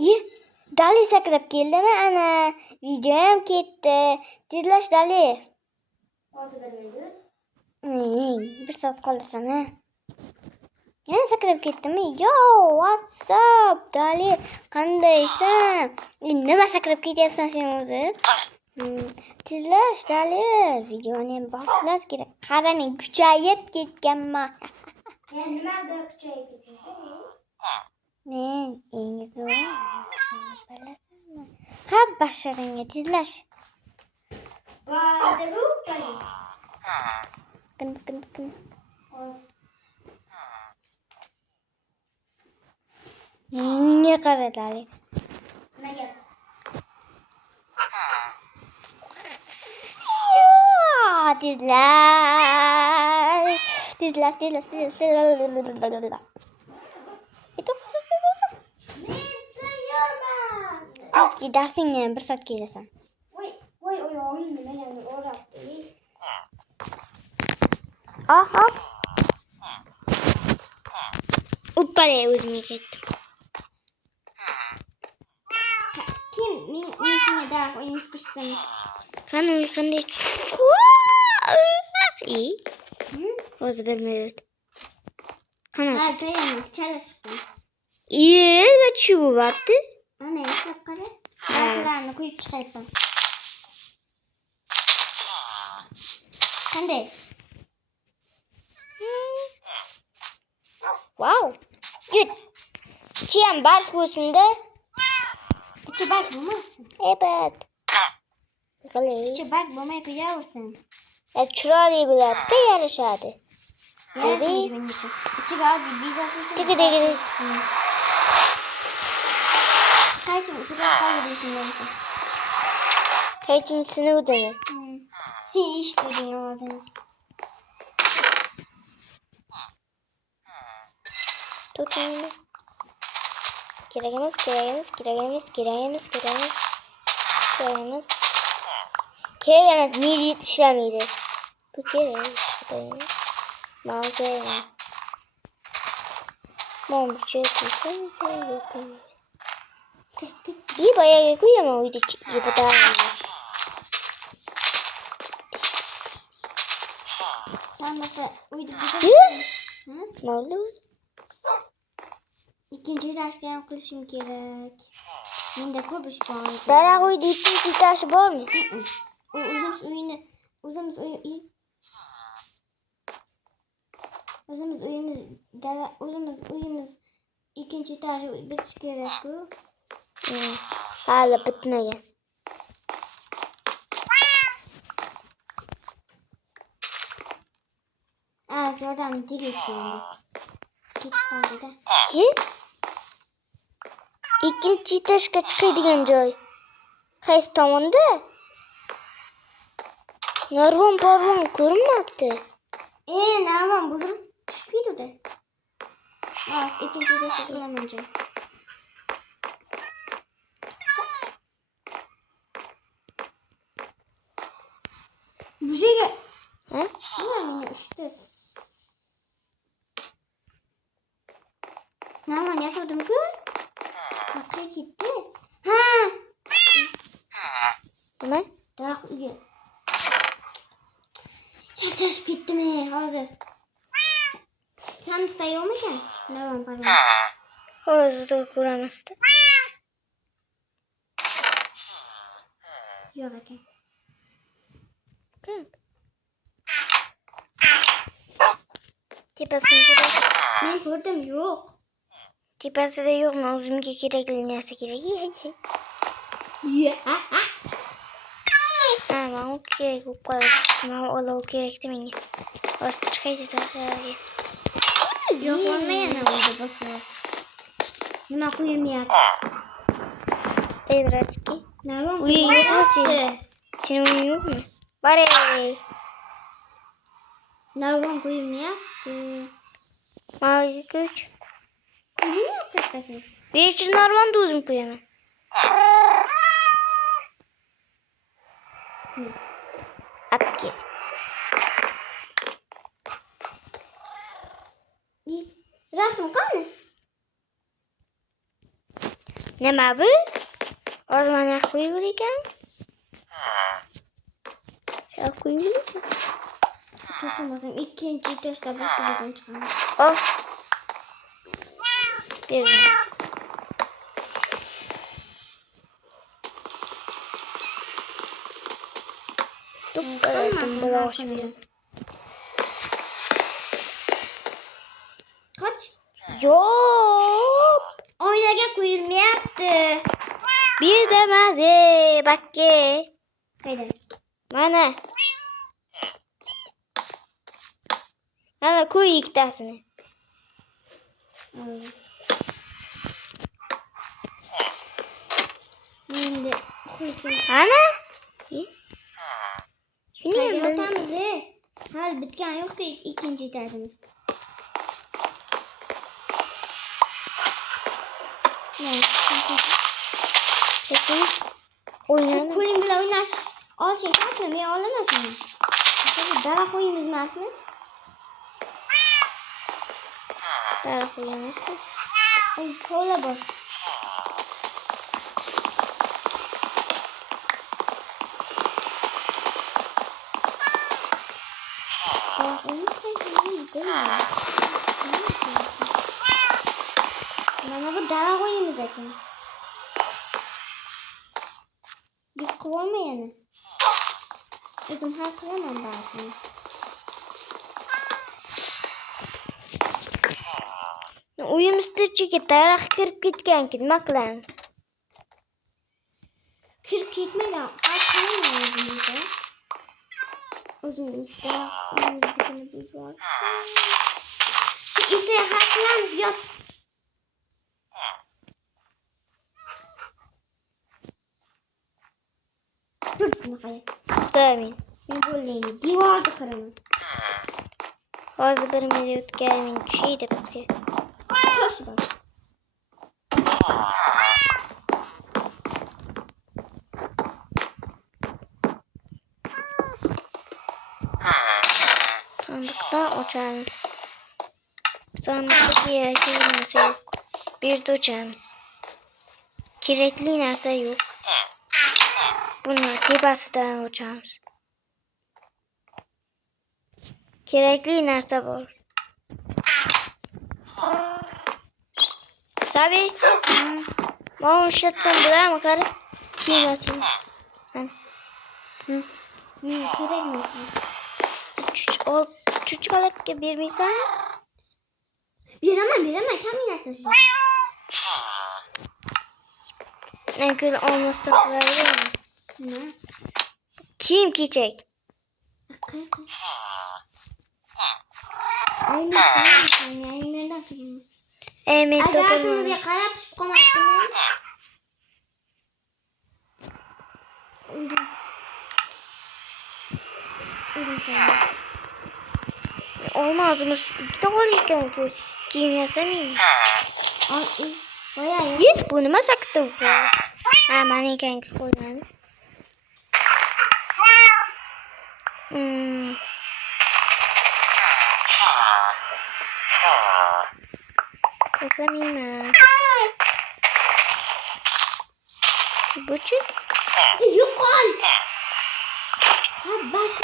Ye, Dali sakrab keldimi? Ana, video ham ketdi. Tezlash Dali. Bir soat qolasan, ha? Yana sakrab ketdimi? Yo, what's up, Dali? Qandaysan? Nima sakrab ketyapsan sen o'zi? Tezlash Dali. Videoni ham boshlash kerak. Qara, men kuchayib ketganman. Nimaga kuchayib ketding? Men eng zo'r bilasanmi? Ha, basharangga tezlash. Qin. Menga qara Dali. Nimaga? Tezlash. Tezki darsingga ham bir soat kelasan. Voy, oyog'im nimaga o'rabdi? Aha. Uppale o'zimga ketdim. Kim men uyisine daha oyimiz kursam. Qanday? O'zi bilmaydi. Qana. Ha, to'yamiz, chalashibdi. Nima tushyapti? Ana, eslab qara. Narsalarni qo'yib chiqayapman. Qanday? Wow. Yut. Chiyam barq bo'lsin-da. Ichi barq bo'lmasin. Evet. Ichi barq bo'lmay qo'yaversin. Chiroyli bo'ladi, yarashadi. İçiga olib bezasini. Tegidi. Qaysi uzoq qoldi deysan bo'lsa. Qaysinisini o'dagan? Sen eshitding ovozini. Tutun. Kerak emas. Niye ishlamaydi? Bu kerak. Mal kerak emas. Mom cheksin. İyi bayağı koyamam uydu gibi daha. Sen mesela uydu bize. Ne oldu? İkinci derslerini konuşayım gerek. Ben de kopuş bağlı. Bana uydu ikinci dersi var mı? Uzun uyumuz ikinci dersi bitiş gerek bu. Hala bitmedi. Oradan direkt geldi. Git kaldı da. İkinci taşka çıkaydigan joy. Qaysi tomonda? Narvon ko'rinmabdi. Narvon buzilib tushib ketdi. İkinci taşka qilaman joy. Bu şeyga. Ha? Nima meni ushdi? Narvon yasavdim-ku. Qayerga ketdi? Ha! Nima? Daraxt uyga. Yatashib ketdimi hozir? Sen tutayapmikan? Narvon pardon. Hozirda ko'ramizdi. Yo'q ekan. Tepasida Men ko'rdim, yo'q. Tepasida yo'qmi? O'zimga kerakli narsa kerak. Ha, men u kerak bo'lib qoldi. Men olov kerakdi menga. Hozir chiqaydi tashqariga. Yo'q, olmayapti o'zi bosib. Nima qo'yilmayapti? Bratki. Narvon Uy yo'qmi sen? Senin uyun yo'qmi? Bor ey. Narvon qo'yilmayapti. Mana ko'ch. Qo'yilmayapti hech qaysi. Besh narvonni o'zim qo'yaman. Apke. Rasm qani? Nima bu? Ormanga qo'yib ekan. Shunga qo'yib ekan. To'xtamasam ikkinchi etajda boshqa joydan chiqamiz. Oh. Bir. Kaç? Yok. Oynaga qo'yilmayapti. Bir demez bakki. Qayda? Mana. Mana qo'y ikkitasini. Endi qo'ysin. Ana? Shuni Qayda ham yotamiz? Hali bitgan yo'q-ku ikkinchi etajimiz. bildim. Oynayalım. Qo'ling bilan o'ynash olishing shartmi? Men olaman shuni. Daraxt o'yimiz emasmi? Daraxt o'ynamasmi? Kovla bor. Mana bu daraxt o'yimiz ekan. Bir qivolma yana. O'zim hal qilaman ba'zan. Uyimizda ichiga daraxt kirib ketgan-ki, nima qilamiz? Kirib ketmagan. Hal qilaman o'zimizda. O'zimizda uyimizdagini buzib. Shu ertaga hal qilamiz, yot. Dur bunaqa. Damin. Men bo'lmaydi. Devorga qiraman. Hozir 1 minutga men tushaydi bizga. Tosh bor. Sandıktan açarız. Sandıkta kerakli narsa yok. Bir de açarız. Kerakli narsa yok. Bunu tepasidan açarız. Kerakli narsa var. Sabi. Bana uşatsam bular mı karı? Kiymesin. Kerakmi? O küçük alıp bir misal. Beraman, kaminasın. Ne gül olmazsa olabilir mi? Ne? Kim giyecek? Emin Agar dokunma. aklımızga qarab chiqib qolmasdimi? Olmazmış. Doğru ekan-ku. Kiyinyasan. Voy, Yet bu nima sakta bu? Ha, meni ekan qo'ygan. Kesamayman. Bu-chi? yo'qol. Ha, bas.